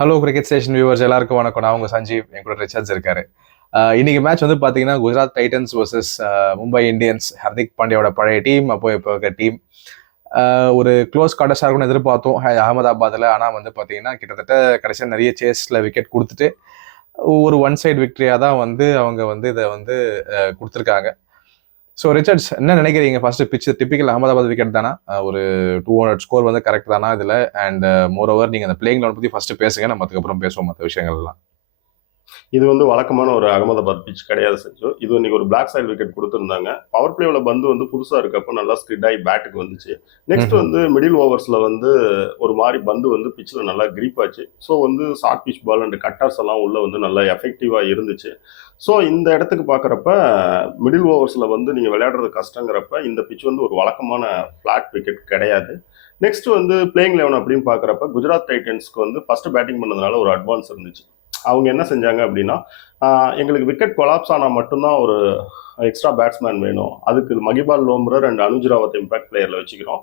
Hello cricket station viewers எல்லாருக்கும் வணக்கம். நான் உங்க சஞ்சீவ், என் கூட ரிச்சர்ட்ஸ் இருக்காரு. இன்னைக்கு மேட்ச் வந்து பாத்தீங்கன்னா Gujarat Titans versus Mumbai Indians. Hardik பாண்டியாவோட பழைய டீம், அப்போ இப்போ இருக்க டீம். ஒரு க்ளோஸ் கார்டஸாக இருக்கும்னு எதிர்பார்த்தோம் அகமதாபாத்தில். ஆனால் வந்து பார்த்தீங்கன்னா கிட்டத்தட்ட கடைசியாக நிறைய சேஸில் விக்கெட் கொடுத்துட்டு ஒரு ஒன் சைடு விக்டரியாக தான் வந்து அவங்க வந்து இதை வந்து கொடுத்துருக்காங்க. ஸோ ரிச்சர்ட்ஸ், என்ன நினைக்கிறீங்க? First pitch typical Ahmedabad wicket தானா? ஒரு 200 ஸ்கோர் வந்து கரெக்ட் தானா இதில்? அண்ட் மோர் ஓவர் நீங்கள் அந்த பிளேயிங் லெவன் பற்றி ஃபர்ஸ்ட் பேசுங்க, நம்ம அதுக்கப்புறம் பேசுவோம் மற்ற விஷயங்கள் எல்லாம். இது வந்து வழக்கமான ஒரு அகமதாபாத் பிச் கிடையாது செஞ்சு. இது இன்னைக்கு ஒரு பிளாக் சைடு விக்கெட் கொடுத்துருந்தாங்க. பவர் பிளேவில் பந்து வந்து புதுசாக இருக்கப்போ நல்லா ஸ்கிட் ஆகி பேட்டுக்கு வந்துச்சு. நெக்ஸ்ட் வந்து மிடில் ஓவர்ஸில் வந்து ஒரு மாதிரி பந்து வந்து பிச்சில் நல்லா கிரீப் ஆச்சு. ஸோ வந்து short pitch ball and cutters எல்லாம் உள்ள வந்து நல்லா எஃபெக்டிவாக இருந்துச்சு. ஸோ இந்த இடத்துக்கு பார்க்குறப்ப மிடில் ஓவர்ஸில் வந்து நீங்கள் விளையாடுறது கஷ்டங்கிறப்ப இந்த பிச் வந்து ஒரு வழக்கமான ஃப்ளாட் விக்கெட் கிடையாது. நெக்ஸ்ட் வந்து பிளேயிங் லெவன் அப்படின்னு பார்க்குறப்ப குஜராத் டைட்டன்ஸ்க்கு வந்து ஃபர்ஸ்ட் பேட்டிங் பண்ணதுனால ஒரு அட்வான்ஸ் இருந்துச்சு. அவங்க என்ன செஞ்சாங்க அப்படின்னா, எங்களுக்கு விக்கெட் கொலாப்ஸ் ஆனால் மட்டும்தான் ஒரு எக்ஸ்ட்ரா பேட்ஸ்மேன் வேணும், அதுக்கு மகிபால் லோம்ரர் அண்ட் அனுஜ் ராவத் இம்பாக்ட் பிளேயரில் வச்சுக்கிறோம்,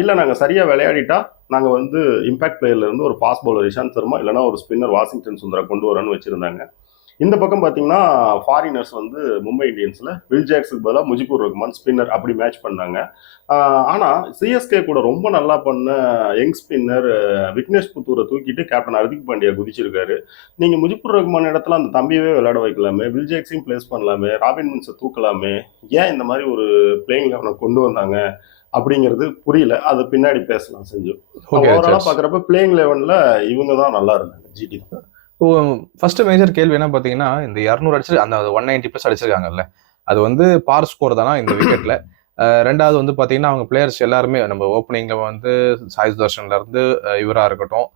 இல்லை நாங்கள் சரியாக விளையாடிட்டா நாங்கள் வந்து இம்பாக்ட் பிளேயர்லேருந்து ஒரு ஃபாஸ்ட் பவுலர் இஷாந்த் சர்மா இல்லைனா ஒரு ஸ்பின்னர் வாஷிங்டன் சுந்தரா கொண்டு வரேன்னு வச்சுருந்தாங்க. இந்த பக்கம் பார்த்தீங்கன்னா ஃபாரினர்ஸ் வந்து மும்பை இந்தியன்ஸில் வில் ஜாக்ஸுக்கு பதிலாக முஜிபுர் ரஹ்மான் ஸ்பின்னர் அப்படி மேட்ச் பண்ணாங்க. ஆனால் சிஎஸ்கே கூட ரொம்ப நல்லா பண்ண யங் ஸ்பின்னர் விக்னேஷ் புத்தூரை தூக்கிட்டு கேப்டன் ஹர்திக் பாண்டியா குதிச்சிருக்காரு. நீங்கள் முஜிபுர் ரஹ்மான் இடத்துல அந்த தம்பியவே விளையாட வைக்கலாமே, வில் ஜாக்ஸையும் பிளேஸ் பண்ணலாமே, ராபின் மின்ஸை தூக்கலாமே, ஏன் இந்த மாதிரி ஒரு பிளேயிங் லெவனை கொண்டு வந்தாங்க அப்படிங்கிறது புரியல. அது பின்னாடி பேசலாம் செஞ்சு. ஓவராலாக பார்க்குறப்ப பிளேயிங் லெவனில் இவங்க தான் நல்லா இருந்தாங்க, ஜிடி தான். ஃபர்ஸ்ட் மேஜர் கேள்வி என்ன பார்த்தீங்கன்னா, இந்த 200 அடிச்சு அந்த 190+ அடிச்சிருக்காங்கல்ல, அது வந்து பார் ஸ்கோர் தானா இந்த விக்கெட்ல? ரெண்டாவது வந்து பார்த்தீங்கன்னா, அவங்க பிளேயர்ஸ் எல்லாருமே நம்ம ஓப்பனிங்ல வந்து சாய் சுதர்ஷன்ல இருந்து இவராக இருக்கட்டும்,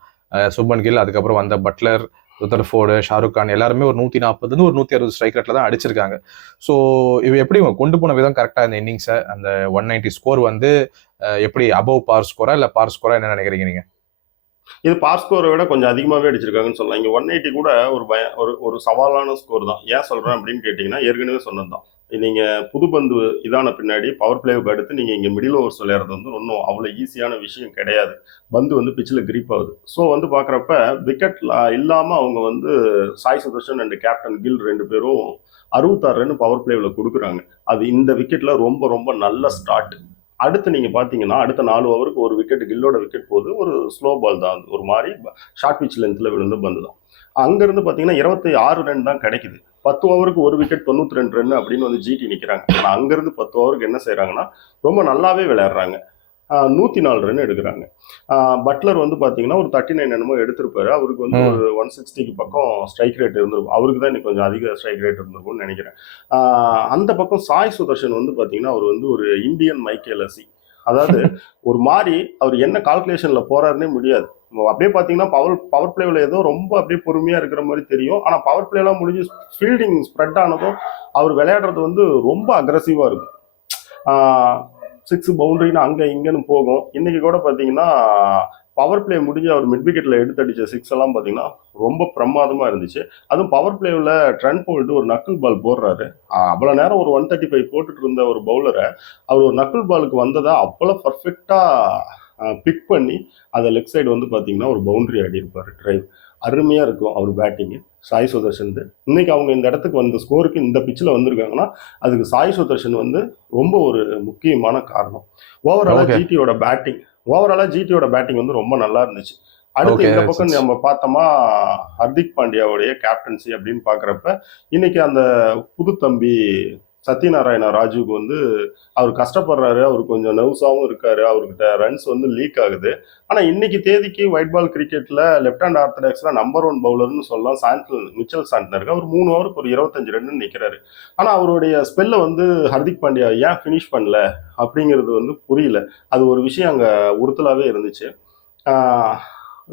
சுப்மன் கில், அதுக்கப்புறம் வந்த பட்லர், ருதர்ஃபோர்டு, ஷாருக் கான் எல்லாருமே ஒரு 140 ஒரு 160 ஸ்ட்ரைக் ரேட்ல தான் அடிச்சிருக்காங்க. ஸோ இவ எப்படி கொண்டு போன விதம் கரெக்டாக இந்த இன்னிங்ஸை, அந்த 190 ஸ்கோர் வந்து எப்படி அபவ் பார் ஸ்கோரா இல்லை பார் ஸ்கோரா, என்ன நினைக்கிறீங்க நீங்க? இது பார் ஸ்கோரை விட கொஞ்சம் அதிகமாகவே அடிச்சிருக்காங்கன்னு சொல்லலாம். இங்கே 180 கூட ஒரு சவாலான ஸ்கோர் தான். ஏன் சொல்கிறேன் அப்படின்னு கேட்டிங்கன்னா, ஏற்கனவே சொன்னது தான். நீங்கள் புதுப்பந்து இதான பின்னாடி பவர் பிளேவுக்கு அடுத்து நீங்கள் இங்கே மிடில் ஓவர்ஸ் விளையாடுறது வந்து ஒன்றும் அவ்வளோ ஈஸியான விஷயம் கிடையாது. பந்து வந்து பிச்சில் கிரிப் ஆகுது. ஸோ வந்து பார்க்குறப்ப விக்கெட் இல்லாமல் அவங்க வந்து சாய் சுதர்ஷன் அண்ட் கேப்டன் கில் 2 பேரும் 66 ரன் பவர் பிளேவில் கொடுக்குறாங்க. அது இந்த விக்கெட்டில் ரொம்ப ரொம்ப நல்ல ஸ்டார்ட். அடுத்து நீங்க பாத்தீங்கன்னா அடுத்த 4 ஓவருக்கு ஒரு விக்கெட் கில்லோட விக்கெட் போகுது. ஒரு ஸ்லோ பால் தான், ஒரு மாதிரி ஷார்ட் பிச் லென்த்ல விழுந்து பந்து தான். அங்கிருந்து பாத்தீங்கன்னா 26 ரன் தான் கிடைக்குது. 10 ஓவருக்கு ஒரு விக்கெட் 92 ரன் அப்படின்னு வந்து ஜிடி நிக்கிறாங்க. ஆனா அங்கிருந்து 10 ஓவருக்கு என்ன செய்யறாங்கன்னா ரொம்ப நல்லாவே விளையாடுறாங்க. 104 ரன் எடுக்கிறாங்க. பட்லர் வந்து பார்த்தீங்கன்னா ஒரு 39 என்னமோ எடுத்திருப்பாரு. அவருக்கு வந்து ஒரு 160க்கு பக்கம் ஸ்ட்ரைக் ரேட் இருந்திருக்கும். அவருக்கு தான் இன்னைக்கு கொஞ்சம் அதிக ஸ்ட்ரைக் ரேட் இருந்திருக்கும்னு நினைக்கிறேன். அந்த பக்கம் சாய் சுதர்ஷன் வந்து பார்த்தீங்கன்னா அவர் வந்து ஒரு இந்தியன் மைக்கேல் அசி. அதாவது ஒரு மாதிரி அவர் என்ன கால்குலேஷன்ல போறாருன்னே முடியாது. அப்படியே பார்த்தீங்கன்னா பவர் பிளேவில் ஏதோ ரொம்ப அப்படியே பொறுமையா இருக்கிற மாதிரி தெரியும். ஆனால் பவர் பிளேலாம் முடிஞ்சு ஃபீல்டிங் ஸ்ப்ரெட் ஆனதும் அவர் விளையாடுறது வந்து ரொம்ப அக்ரஸிவா இருக்கும். 6 பவுண்டரின்னு அங்கே இங்கேன்னு போகும். இன்னைக்கு கூட பார்த்தீங்கன்னா பவர் பிளே முடிஞ்சு அவர் மிட் விக்கெட்டில் எடுத்தடிச்ச 6 எல்லாம் பார்த்தீங்கன்னா ரொம்ப பிரமாதமாக இருந்துச்சு. அதுவும் பவர் பிளேவில் ட்ரெண்ட் போல்ட்டு ஒரு நக்கிள் பால் போடுறாரு. அவ்வளோ நேரம் ஒரு 135 போட்டுட்டு இருந்த ஒரு பவுலரை அவர் ஒரு நக்கிள் பாலுக்கு வந்ததை அவ்வளோ பர்ஃபெக்டாக பிக் பண்ணி அதை லெக் சைடு வந்து பார்த்தீங்கன்னா ஒரு பவுண்டரி ஆடி இருப்பார். டிரைவ் அருமையாக இருக்கும் அவர் பேட்டிங்கு. சாய் சுதர்ஷன் இன்னைக்கு அவங்க இந்த இடத்துக்கு வந்த ஸ்கோருக்கு இந்த பிச்சில் வந்திருக்காங்கன்னா அதுக்கு சாய் சுதர்ஷன் வந்து ரொம்ப ஒரு முக்கியமான காரணம். ஓவராலாக ஜிடியோட பேட்டிங் வந்து ரொம்ப நல்லா இருந்துச்சு. அடுத்து இந்த பக்கம் நம்ம பார்த்தோமா ஹர்திக் பாண்டியாவுடைய கேப்டன்சி அப்படின்னு பார்க்குறப்ப இன்னைக்கு அந்த புது தம்பி சத்யநாராயண ராஜுக்கு வந்து அவர் கஷ்டப்படுறாரு, அவர் கொஞ்சம் நர்வஸாகவும் இருக்காரு, அவர்கிட்ட ரன்ஸ் வந்து லீக் ஆகுது. ஆனால் இன்னைக்கு தேதிக்கு ஒயிட் பால் கிரிக்கெட்டில் லெஃப்ட் ஹேண்ட் ஆர்த்தடாக்ஸில் நம்பர் 1 பவுலர்னு சொல்லலாம் மிச்சல் சாண்ட்னருக்கு. அவர் 3 ஓவருக்கு ஒரு 25 ரன் நிற்கிறாரு. ஆனால் அவருடைய ஸ்பெல்லை வந்து ஹர்திக் பாண்டியா ஏன் ஃபினிஷ் பண்ணல அப்படிங்கிறது வந்து புரியல. அது ஒரு விஷயம் அங்கே உறுத்தலாகவே இருந்துச்சு.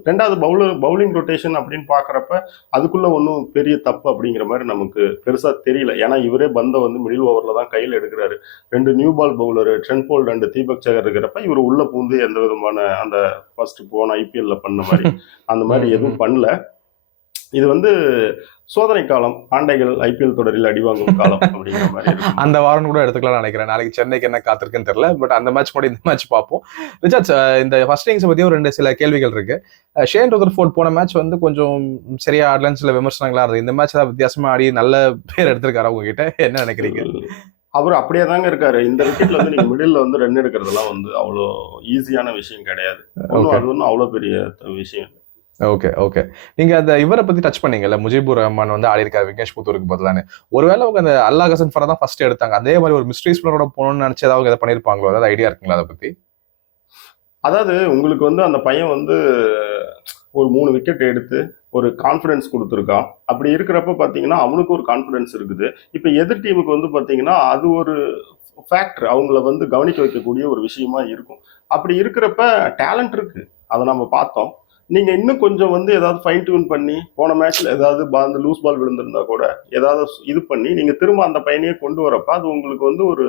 ரெண்டாவது பவுலிங் ரொட்டேஷன் அப்படின்னு பார்க்குறப்ப அதுக்குள்ளே ஒன்றும் பெரிய தப்பு அப்படிங்கிற மாதிரி நமக்கு பெருசாக தெரியல. ஏன்னா இவரே பந்தை வந்து மிடில் ஓவரில் தான் கையில் எடுக்கிறாரு. 2 new ball bowler Trent Boult and Deepak Chahar இருக்கிறப்ப இவர் உள்ளே பூந்து எந்த விதமான அந்த ஃபர்ஸ்ட் போன ஐபிஎல்ல பண்ண மாதிரி அந்த மாதிரி எதுவும் பண்ணல. இது வந்து சோதனை காலம், ஆண்டைகள் ஐபிஎல் தொடரில் அடிவாங்கும் காலம் அப்படிங்கிற மாதிரி இருக்கு. அந்த வாரம் கூட எடுத்துக்கலாம் நினைக்கிறேன். நாளைக்கு சென்னைக்கு என்ன காத்திருக்குன்னு தெரியல. பட் அந்த மேட்ச் மட்டும் இந்த மேட்ச் பார்ப்போம். ரிச்சர்ட்ஸ், இந்த ஃபர்ஸ்ட் இன்னிங்ஸ் பத்தியும் ஒரு 2 சில கேள்விகள் இருக்கு. ஷேன் ரதர்ஃபோர்ட் போன மேட்ச் வந்து கொஞ்சம் சரியா ஆடலன்னு சில விமர்சனங்களா இருந்தது. இந்த மேட்ச் வித்தியாசமா ஆடி நல்ல பேர் எடுத்திருக்காரு. அவங்க கிட்ட என்ன நினைக்கிறீங்க? அவர் அப்படியே தாங்க இருக்காரு. இந்த விக்கெட்ல வந்து நீங்க மிடில் வந்து ரன் எடுக்கிறதெல்லாம் வந்து அவ்வளோ ஈஸியான விஷயம் கிடையாது. அது ஒன்றும் அவ்வளோ பெரிய விஷயம். Okay okay. நீங்க அந்த இவரை பத்தி டச் பண்ணீங்கல்ல, முஜிபுர் ரஹ்மான் வந்து ஆடி இருக்காரு விக்னேஷ் புத்தூருக்கு பதிலான்னு. ஒருவேளை அவங்க அந்த அல்லா ஹசன் ஃபரா தான் ஃபர்ஸ்ட் எடுத்தாங்க. அதே மாதிரி ஒரு மிஸ்ட்ரி ஸ்பின்னரோட போகணும்னு நினைச்சு ஏதாவது இதை பண்ணிருப்பாங்களோ? அதாவது ஐடியா இருக்குங்களா அதை பத்தி? அதாவது உங்களுக்கு வந்து அந்த பையன் வந்து ஒரு 3 விக்கெட் எடுத்து ஒரு கான்ஃபிடன்ஸ் கொடுத்துருக்கான். அப்படி இருக்கிறப்ப பார்த்தீங்கன்னா அவனுக்கு ஒரு கான்ஃபிடன்ஸ் இருக்குது. இப்போ எதிர் டீமுக்கு வந்து பார்த்தீங்கன்னா அது ஒரு ஃபேக்டர், அவங்கள வந்து கவனிக்க வைக்கக்கூடிய ஒரு விஷயமா இருக்கும். அப்படி இருக்கிறப்ப டேலண்ட் இருக்கு, அதை நம்ம பார்த்தோம். நீங்க இன்னும் கொஞ்சம் வந்து ஏதாவது ஃபைன் டியூன் பண்ணி போன மேட்ச்ல ஏதாவது அந்த லூஸ் பால் விழுந்திருந்தா கூட ஏதாவது இது பண்ணி நீங்க திரும்ப அந்த பையனையே கொண்டு வரப்ப அது உங்களுக்கு வந்து ஒரு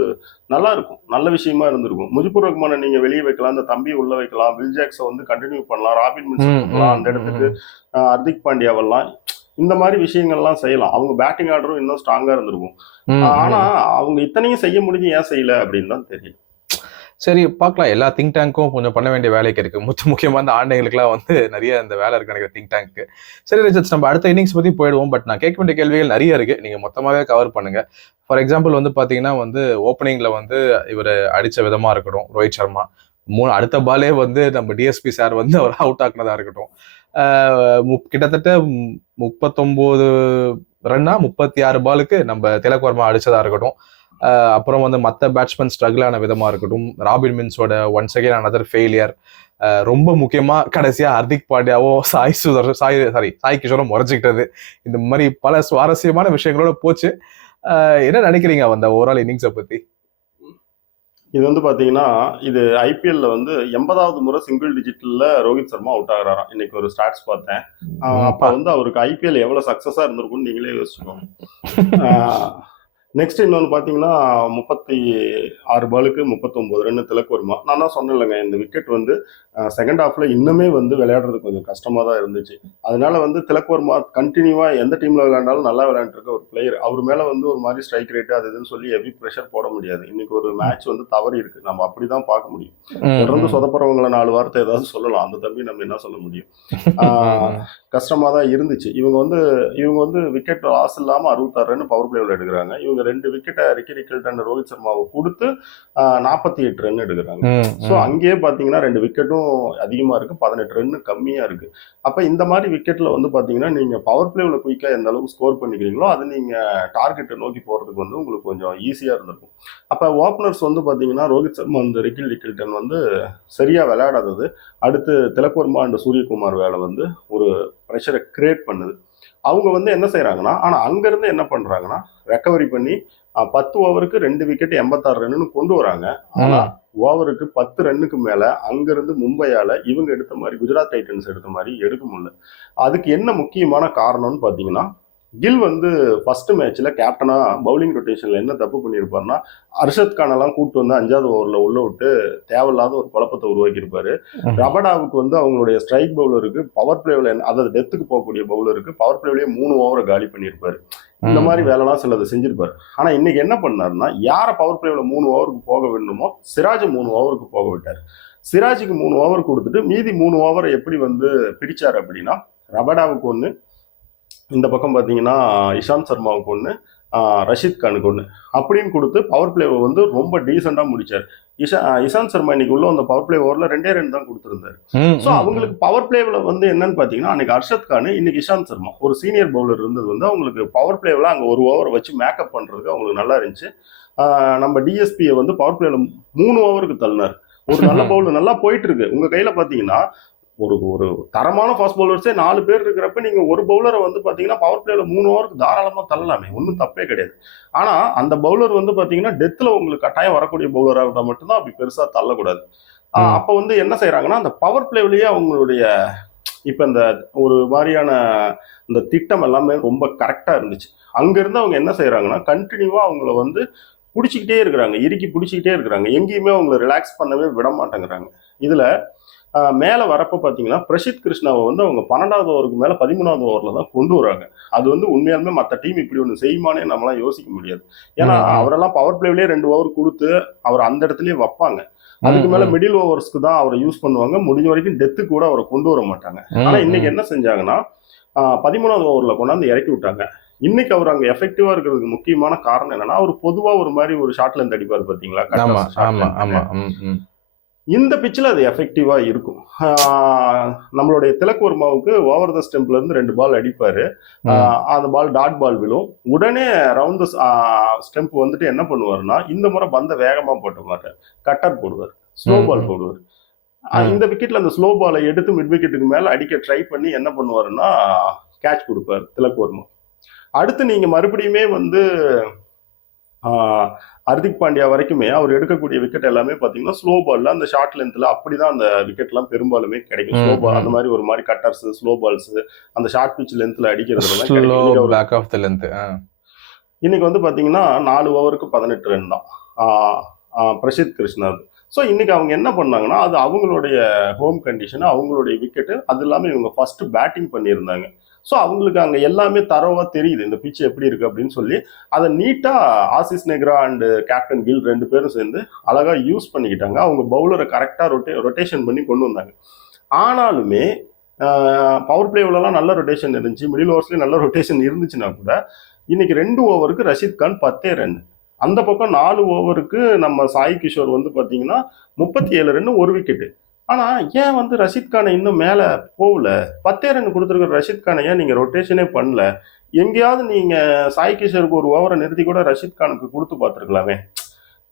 நல்லா இருக்கும், நல்ல விஷயமா இருந்திருக்கும். முஜிபுர் ரஹ்மானை நீங்க வெளியே வைக்கலாம், அந்த தம்பி உள்ள வைக்கலாம், வில் ஜாக்ஸை வந்து கண்டினியூ பண்ணலாம், ராபின் மின்சன் பண்ணலாம், அந்த இடத்துக்கு ஹர்திக் பாண்டியாவெல்லாம் இந்த மாதிரி விஷயங்கள்லாம் செய்யலாம். அவங்க பேட்டிங் ஆர்டரும் இன்னும் ஸ்ட்ராங்கா இருந்திருக்கும். ஆனா அவங்க இத்தனையும் செய்ய முடிஞ்சு ஏன் செய்யல அப்படின்னு தான் தெரியும். சரி, பார்க்கலாம். எல்லா திங்க் டேங்க்கும் கொஞ்சம் பண்ண வேண்டிய வேலைக்கு இருக்கு. முக்கியமா இந்த ஆண்டைகளுக்குலாம் வந்து நிறைய இந்த வேலை இருக்கு நினைக்கிற திங்க் டேங்க்கு. சரி ரிச்சர்ட்ஸ், நம்ம அடுத்த இன்னிங்ஸ் பத்தி போயிடுவோம். பட் நான் கேட்க வேண்டிய கேள்விகள் நிறைய இருக்கு. நீங்க மொத்தமாவே கவர் பண்ணுங்க. ஃபார் எக்ஸாம்பிள் வந்து பாத்தீங்கன்னா வந்து ஓப்பனிங்ல வந்து இவர் அடிச்ச விதமா இருக்கட்டும், ரோஹித் சர்மா அடுத்த பாலே வந்து நம்ம டிஎஸ்பி சார் வந்து அவர் அவுட் ஆக்குனதா இருக்கட்டும், கிட்டத்தட்ட 39 ரன்னா 36 பாலுக்கு நம்ம திலக் வர்மா அடிச்சதா இருக்கட்டும், அப்புறம் வந்து மற்ற பேட்ஸ்மேன் ஸ்ட்ரகிள் ஆன விதமா இருக்கட்டும், ராபின் மின்ஸோட ஒன்ஸ் அகைன் அனதர் ஃபெயிலியர், ரொம்ப முக்கியமா கடைசியா ஹர்திக் பாண்டியாவோ சாய் கிஷோரும் முறைச்சிக்கிட்டது, இந்த மாதிரி பல சுவாரஸ்யமான விஷயங்களோட போச்சு. என்ன நினைக்கிறீங்க அந்த ஓவரால் இன்னிங்ஸை பத்தி? இது வந்து பாத்தீங்கன்னா இது ஐபிஎல்ல வந்து 80வது முறை சிங்கிள் டிஜிட்ல ரோஹித் சர்மா அவுட் ஆகுறாராம். இன்னைக்கு ஒரு ஸ்டாட்ஸ் பார்த்தேன். அப்ப வந்து அவருக்கு ஐபிஎல் எவ்வளவு சக்சஸா இருந்திருக்கும்னு நீங்களே யோசிச்சுக்கோங்க. நெக்ஸ்ட் இன்னொன்று பார்த்தீங்கன்னா 36 பாலுக்கு 39 ரன் திலக் வர்மா. நான் தான் சொன்னேன்லங்க, இந்த விக்கெட் வந்து செகண்ட் ஹாஃப்ல இன்னுமே வந்து விளையாடுறது கொஞ்சம் கஷ்டமாக தான் இருந்துச்சு. அதனால வந்து திலக் வர்மா கண்டினியூவாக எந்த டீமில் விளையாண்டாலும் நல்லா விளையாண்டுருக்க ஒரு பிளேயர். அவர் மேலே வந்து ஒரு மாதிரி ஸ்ட்ரைக் ரேட்டு அது இதுன்னு சொல்லி ஹெவி ப்ரெஷர் போட முடியாது. இன்னைக்கு ஒரு மேட்ச் வந்து தவறி இருக்கு, நம்ம அப்படி தான் பார்க்க முடியும். தொடர்ந்து சொதப்புறவங்களை 4 வார்த்தை ஏதாவது சொல்லலாம், அந்த தம்பி நம்ம என்ன சொல்ல முடியும். கஷ்டமாக தான் இருந்துச்சு. இவங்க வந்து விக்கெட் லாஸ் இல்லாமல் 66 ரன் பவர் பிளேவில் எடுக்கிறாங்க. இவங்க 2 விக்கெட்டை ரிக்கி ரிக்கல்டன் ரோஹித் சர்மாவை கொடுத்து 48 ரன் எடுக்கிறாங்க. ஸோ அங்கேயே பார்த்தீங்கன்னா 2 விக்கெட்டும் அதிகமாக இருக்கு, 18 ரன் கம்மியாக இருக்கு. அப்போ இந்த மாதிரி விக்கெட்ல வந்து பார்த்தீங்கன்னா நீங்க பவர் பிளேவில் குயிக்காக எந்த அளவுக்கு ஸ்கோர் பண்ணிக்கிறீங்களோ அது நீங்க டார்கெட்டை நோக்கி போறதுக்கு வந்து உங்களுக்கு கொஞ்சம் ஈஸியாக இருந்திருக்கும். அப்போ ஓப்பனர்ஸ் வந்து பார்த்தீங்கன்னா ரோஹித் சர்மா வந்து ரிக்கி ரிக்கல்டன் வந்து சரியா விளையாடாதது அடுத்து திலக் வர்மா அண்ட் சூரியகுமார் வேலை வந்து ஒரு ப்ரெஷரை கிரியேட் பண்ணுது. அவங்க வந்து என்ன செய்யறாங்கன்னா, ஆனா அங்கிருந்து என்ன பண்றாங்கன்னா ரெக்கவரி பண்ணி 10 ஓவருக்கு 2 விக்கெட் 86 ரன்னு கொண்டு வராங்க. ஆனா ஓவருக்கு 10 ரன்னுக்கு மேல அங்கிருந்து மும்பையால இவங்க எடுத்த மாதிரி குஜராத் டைட்டன்ஸ் எடுத்த மாதிரி எடுக்க முடியல. அதுக்கு என்ன முக்கியமான காரணம்னு பாத்தீங்கன்னா, கில் வந்து ஃபர்ஸ்ட் மேட்ச்ல கேப்டனா பவுலிங் ரொட்டேஷன்ல என்ன தப்பு பண்ணியிருப்பாருன்னா, அர்ஷத் கான் எல்லாம் கூப்பிட்டு வந்து 5வது ஓவர்ல உள்ள விட்டு தேவையில்லாத ஒரு குழப்பத்தை உருவாக்கி இருப்பாரு. ரபடாவுக்கு வந்து அவங்களுடைய ஸ்ட்ரைக் பவுலருக்கு பவர் பிளேவில், அதாவது டெத்துக்கு போகக்கூடிய பவுலருக்கு பவர் பிளேவிலேயே 3 ஓவரை காலி பண்ணியிருப்பாரு. இந்த மாதிரி வேலைலாம் சிலது செஞ்சிருப்பாரு. ஆனா இன்னைக்கு என்ன பண்ணாருன்னா, யாரை பவர் பிளேவில் 3 ஓவருக்கு போக வேண்டுமோ சிராஜ் 3 ஓவருக்கு போக விட்டாரு. சிராஜுக்கு 3 ஓவர் கொடுத்துட்டு மீதி 3 ஓவரை எப்படி வந்து பிரிச்சாரு அப்படின்னா, ரபடாவுக்கு ஒன்று, இந்த பக்கம் பார்த்தீங்கன்னா இஷாந்த் சர்மாவுக்கு ஒன்று, ரஷீத் கானுக்கு ஒன்று அப்படின்னு கொடுத்து பவர் பிளேவை வந்து ரொம்ப டீசெண்டாக முடிச்சார். இஷாந்த் சர்மா இன்னைக்கு உள்ள அந்த பவர் பிளே ஓவரில் 2 ரன் தான் கொடுத்துருந்தாரு. ஸோ அவங்களுக்கு பவர் பிளேவில் வந்து என்னன்னு பார்த்தீங்கன்னா, அன்னைக்கு அர்ஷத் கான் இன்னைக்கு இஷாந்த் சர்மா ஒரு சீனியர் பவுலர் இருந்தது வந்து அவங்களுக்கு பவர் பிளேவில் அங்கே ஒரு ஓவரை வச்சு மேக்கப் பண்ணுறதுக்கு அவங்களுக்கு நல்லா இருந்துச்சு. நம்ம டிஎஸ்பியை வந்து பவர் பிளேவில் 3 ஓவருக்கு தள்ளினார். ஒரு நல்ல பவுலர் நல்லா போயிட்டு இருக்கு உங்க கையில பார்த்தீங்கன்னா, ஒரு தரமான ஃபாஸ்ட் பவுலர்ஸே 4 பேர் இருக்கிறப்ப நீங்க ஒரு பவுலரை வந்து பாத்தீங்கன்னா பவர் பிளேல 3 ஓவருக்கு தாராளமா தள்ளலாமே, ஒன்றும் தப்பே கிடையாது. ஆனா அந்த பவுலர் வந்து பாத்தீங்கன்னா டெத்ல உங்களுக்கு கட்டாயம் வரக்கூடிய பவுலரா இருந்தா மட்டும்தான் அப்படி பெருசா தள்ளக்கூடாது. அப்ப வந்து என்ன செய்யறாங்கன்னா, அந்த பவர் பிளேவிலேயே அவங்களுடைய இப்ப இந்த ஒரு மாதிரியான இந்த திட்டம் எல்லாமே ரொம்ப கரெக்டா இருந்துச்சு. அங்க இருந்து அவங்க என்ன செய்யறாங்கன்னா, கண்டினியூவா அவங்கள வந்து பிடிச்சிக்கிட்டே இருக்கிறாங்க, இறுக்கி பிடிச்சிக்கிட்டே இருக்கிறாங்க, எங்கேயுமே அவங்களை ரிலாக்ஸ் பண்ணவே விட மாட்டேங்கிறாங்க. இதுல மேலே வரப்போ பார்த்தீங்கன்னா பிரசித் கிருஷ்ணாவை வந்து அவங்க 12வது ஓவருக்கு மேலே 13வது ஓவரில் தான் கொண்டு வராங்க. அது வந்து உண்மையாலுமே மற்ற டீம் இப்படி ஒன்று செய்யுமானே நம்மளாம் யோசிக்க முடியாது. ஏன்னா அவரெல்லாம் பவர் பிளேவிலேயே 2 ஓவர் கொடுத்து அவர் அந்த இடத்துலயே வைப்பாங்க. அதுக்கு மேல மிடில் ஓவர்ஸ்க்கு தான் அவரை யூஸ் பண்ணுவாங்க. முடிஞ்ச வரைக்கும் டெத்து கூட அவரை கொண்டு வர மாட்டாங்க. ஆனா இன்னைக்கு என்ன செஞ்சாங்கன்னா 13வது ஓவர்ல கொண்டாந்து இறக்கி விட்டாங்க. இன்னைக்கு அவர் அங்க எஃபெக்டிவா இருக்கிறதுக்கு முக்கியமான காரணம் என்னன்னா, அவர் பொதுவா ஒரு மாதிரி ஒரு ஷார்ட் லென்த் அடிப்பாரு பாத்தீங்களா? இந்த பிச்சில் அது எஃபெக்டிவா இருக்கும். நம்மளுடைய திலக் வர்மாவுக்கு ஓவர் த ஸ்டெம்ப்ல இருந்து 2 பால் அடிப்பாரு. அந்த பால் டாட் பால் விழும். உடனே ரவுண்ட் த ஸ்டெம்ப் வந்துட்டு என்ன பண்ணுவாருன்னா, இந்த முறை பந்த வேகமா போட்ட மாட்டார், கட்டர் போடுவார், ஸ்லோ பால் போடுவார். இந்த விக்கெட்ல அந்த ஸ்லோ பாலை எடுத்து மிட் விக்கெட்டுக்கு மேல அடிக்க ட்ரை பண்ணி என்ன பண்ணுவாருன்னா கேட்ச் கொடுப்பாரு திலக் வர்மா. அடுத்து நீங்க மறுபடியுமே வந்து ஹர்திக் பாண்டியா வரைக்குமே அவர் எடுக்கக்கூடிய விக்கெட் எல்லாமே பாத்தீங்கன்னா ஸ்லோ பால்ல அந்த ஷார்ட் லென்த்ல அப்படிதான் அந்த விக்கெட் எல்லாம் பெரும்பாலுமே கிடைக்கும். ஸ்லோ பால் அந்த மாதிரி ஒரு மாதிரி கட்டர்ஸ், ஸ்லோ பால்ஸ், அந்த ஷார்ட் பிச் லென்த்ல அடிக்கிறதுலாம் இன்னைக்கு வந்து பாத்தீங்கன்னா 4 ஓவருக்கு 18 ரன் தான் பிரசித் கிருஷ்ணா. ஸோ இன்னைக்கு அவங்க என்ன பண்ணாங்கன்னா, அது அவங்களுடைய ஹோம் கண்டிஷன், அவங்களுடைய விக்கெட்டு, அது இல்லாமல் இவங்க ஃபர்ஸ்ட் பேட்டிங் பண்ணியிருந்தாங்க. ஸோ அவங்களுக்கு அங்கே எல்லாமே தரவா தெரியுது இந்த பிச் எப்படி இருக்கு அப்படின்னு சொல்லி அதை நீட்டாக as is Nehra and captain Gill 2 பேரும் சேர்ந்து அழகாக யூஸ் பண்ணிக்கிட்டாங்க. அவங்க பவுலரை கரெக்டாக ரொட்டேஷன் பண்ணி கொண்டு வந்தாங்க. ஆனாலுமே பவர் பிளேவிலலாம் நல்ல ரொட்டேஷன் இருந்துச்சு, மிடில் ஓவர்ஸ்லேயும் நல்ல ரொட்டேஷன் இருந்துச்சுன்னா கூட இன்னைக்கு 2 ஓவருக்கு ரஷீத் கான் 10 ரன், அந்த பக்கம் 4 ஓவருக்கு நம்ம சாய் கிஷோர் வந்து பார்த்தீங்கன்னா 37 ரன், 1 விக்கெட்டு. ஆனா ஏன் வந்து ரஷீத் கானை இன்னும் மேல போகல? 10 ரன் கொடுத்துருக்கிற ரஷீத் கானை ஏன் நீங்க ரொட்டேஷனே பண்ணல? எங்கேயாவது நீங்க சாய் கிஷோருக்கு ஒரு ஓவரை நிறுத்தி கூட ரஷீத் கானுக்கு கொடுத்து பார்த்துருக்கலாமே.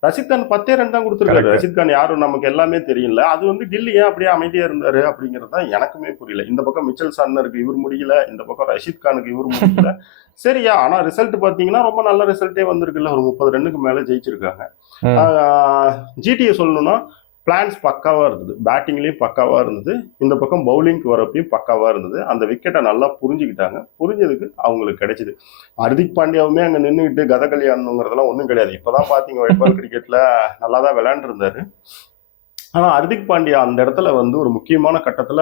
ரஷீத் கான் 10 ரன் தான் கொடுத்துருக்காரு. ரஷீத் கான் யாரும் நமக்கு எல்லாமே தெரியல. அது வந்து கில்லி ஏன் அப்படியே அமைதியா இருந்தாரு அப்படிங்கிறது தான் எனக்குமே புரியல. இந்த பக்கம் மிச்சல் சார்னருக்கு இவர் முடியல, இந்த பக்கம் ரஷீத் கானுக்கு இவர் முடியல. சரியா, ஆனா ரிசல்ட் பாத்தீங்கன்னா ரொம்ப நல்ல ரிசல்ட்டே வந்திருக்குல்ல. ஒரு 30 ரன்னுக்கு மேல ஜெயிச்சிருக்காங்க. ஜிடிஏ சொல்லணும்னா பிளான்ஸ் பக்காவா இருந்தது, பேட்டிங்லயும் பக்காவா இருந்தது, இந்த பக்கம் பவுலிங்க்கு வரப்பையும் பக்காவா இருந்தது. அந்த விக்கெட்டை நல்லா புரிஞ்சுக்கிட்டாங்க. புரிஞ்சதுக்கு அவங்களுக்கு கிடைச்சது. ஹர்திக் பாண்டியாவுமே அங்க நின்றுக்கிட்டு கதகளி ஆடணுங்கிறதெல்லாம் ஒன்றும் கிடையாது. இப்பதான் பாத்தீங்க ஒயிட் பால் கிரிக்கெட்ல நல்லா தான் விளையாண்டுருந்தாரு. ஆனா ஹர்திக் பாண்டியா அந்த இடத்துல வந்து ஒரு முக்கியமான கட்டத்துல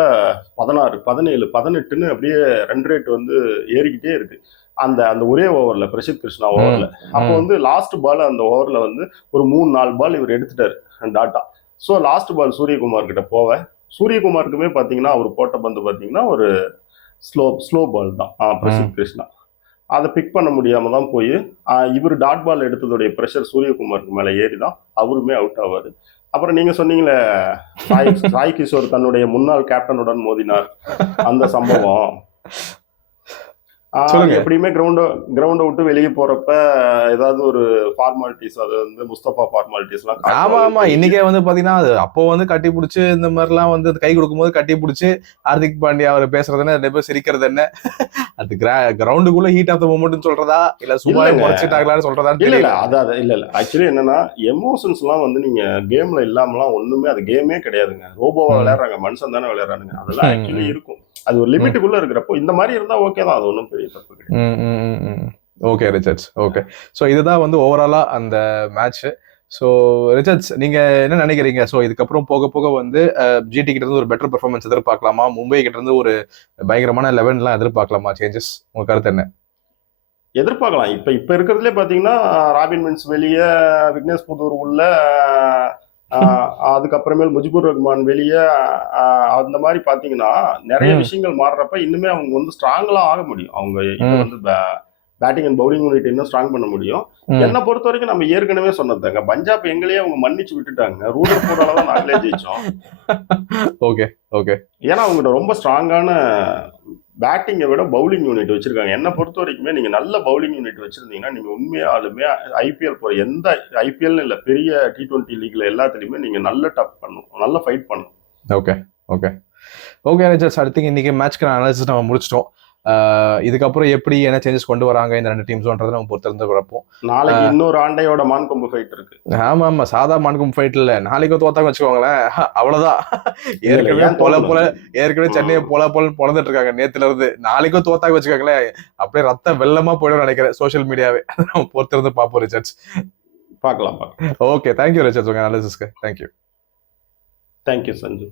16, 17, 18ன்னு அப்படியே ரன் ரேட் வந்து ஏறிக்கிட்டே இருக்கு. அந்த அந்த ஒரே ஓவர்ல பிரசித் கிருஷ்ணா ஓவர்ல அப்போ வந்து லாஸ்ட் பால் அந்த ஓவர்ல வந்து ஒரு 3-4 பால் இவர் எடுத்துட்டாரு டாட்டா. ஸோ லாஸ்ட் பால் சூரியகுமார் கிட்ட போவேன். சூரியகுமாருக்குமே பார்த்தீங்கன்னா அவர் போட்ட பந்து பார்த்தீங்கன்னா ஒரு ஸ்லோ பால் தான் பிரசித் கிருஷ்ணா. அதை பிக் பண்ண முடியாம தான் போய் இவர் டாட் பால் எடுத்ததுடைய ப்ரெஷர் சூரியகுமாருக்கு மேலே ஏறி தான் அவருமே அவுட் ஆவாரு. அப்புறம் நீங்க சொன்னீங்களே சாய் கிஷோர் தன்னுடைய முன்னாள் கேப்டனுடன் மோதினார் அந்த சம்பவம். எப்படியுமே கிரவுண்ட விட்டு வெளியே போறப்ப ஏதாவது ஒரு ஃபார்மாலிட்டிஸ், அது வந்து முஸ்தபா ஃபார்மாலிட்டிஸ் எல்லாம். ஆமா இன்னைக்கே வந்து பாத்தீங்கன்னா அது அப்போ வந்து கட்டி பிடிச்சி இந்த மாதிரி எல்லாம் வந்து கை கொடுக்கும்போது கட்டி பிடிச்சி ஹார்திக் பாண்டியா அவர் பேசுறது என்ன, 2 பேர் சிரிக்கிறது என்ன, அது கிரவுண்டுக்குள்ள ஹீட் ஆஃப் த மொமெண்ட் சொல்றதா இல்ல சும்மா முறைச்சிட்டாங்களான்னு சொல்றதா இல்ல. அதாவது இல்ல ஆக்சுவலி என்னன்னா எமோஷன்ஸ் எல்லாம் வந்து நீங்க கேம்ல இல்லாமலாம் ஒண்ணுமே அது கேமே கிடையாதுங்க. ரோபோவா விளையாடுறாங்க, மனுஷன் தானே விளையாடுறானுங்க. அதெல்லாம் ஆக்சுவலி இருக்கும். அது ஒரு லிமிட்டுக்குள்ள இருக்கிறப்போ இந்த மாதிரி இருந்தா ஓகே தான், அது ஒன்றும் பெரிய தப்பு கிடையாது. Okay Richards, okay. ஸோ இதுதான் வந்து ஓவராலா அந்த மேட்ச். ஸோ ரிச்சர்ட்ஸ், நீங்க என்ன நினைக்கிறீங்க? ஸோ இதுக்கப்புறம் போக போக வந்து ஜிடி கிட்ட இருந்து ஒரு பெட்டர் பெர்ஃபார்மன்ஸ் எதிர்பார்க்கலாமா? மும்பை கிட்ட இருந்து ஒரு பயங்கரமான 11 எதிர்பார்க்கலாமா? சேஞ்சஸ் உங்க கருத்து என்ன? எதிர்பார்க்கலாம். இப்ப இருக்கிறதுலே பாத்தீங்கன்னா ராபின் மின்ஸ் வெளியே, விக்னேஷ் புதூர் உள்ள, அதுக்கப்புறமேல் முஜிபுர் ரஹ்மான் வெளியே, அந்த மாதிரி பாத்தீங்கன்னா நிறைய விஷயங்கள் மாறுறப்ப இன்னுமே அவங்க வந்து ஸ்ட்ராங்கெல்லாம் ஆக முடியும். அவங்க வந்து பேட்டிங் அண்ட் பவுலிங் யூனிட் இன்னும் ஸ்ட்ராங் பண்ண முடியும். என்னை பொறுத்த வரைக்கும் நம்ம ஏற்கனவே சொன்னதாங்க, பஞ்சாப் எங்களையே அவங்க மன்னிச்சு விட்டுட்டாங்க. ரூடர் போடாலதான் நாங்களே ஜெயிச்சோம். Okay okay. ஏன்னா அவங்ககிட்ட ரொம்ப ஸ்ட்ராங்கான பேட்டிங்கை விட பவுலிங் யூனிட் வச்சிருக்காங்க. என்னை பொறுத்த வரைக்குமே நீங்க நல்ல பவுலிங் யூனிட் வச்சிருந்தீங்கன்னா நீங்க உண்மையாலுமே ஐபிஎல் போற எந்த ஐபிஎல் இல்ல பெரிய T20 லீக்ல எல்லாத்துலயுமே நீங்க நல்ல டப் பண்ணணும், நல்ல ஃபைட் பண்ணணும். Okay okay okay Richards, I think இன்னைக்கு மேட்ச்க்கு அனாலிசிஸ் நம்ம முடிச்சிட்டோம். இதுக்கப்புறம் எப்படி என்ன சேஞ்சஸ் கொண்டு வராங்க இந்த 2 டீம்ஸ்ன்றதை நம்ம பொறுத்திருந்து குழப்போம். நாளைக்கு இன்னொரு ஆண்டையோட மான்கொம்பு ஃபைட் இருக்கு. ஆமா சாதா மான்கொம்பு ஃபைட் இல்ல, நாளைக்கு தோத்தாங்க வச்சுக்கோங்களேன், அவ்வளவுதான். ஏற்கனவே சென்னையை பொழந்துட்டு இருக்காங்க நேத்துல இருந்து. நாளைக்கும் தோத்தாங்க வச்சுக்கோங்களேன், அப்படியே ரத்தம் வெள்ளமா போயிடும் நினைக்கிறேன் சோசியல் மீடியாவே. நம்ம பொறுத்திருந்து பார்ப்போம் ரிச்சர்ட்ஸ். பார்க்கலாம். ஓகே, தேங்க்யூ ரிச்சர்ட்ஸ் உங்க அனாலிசிஸ்க்கு. தேங்க்யூ சஞ்சு.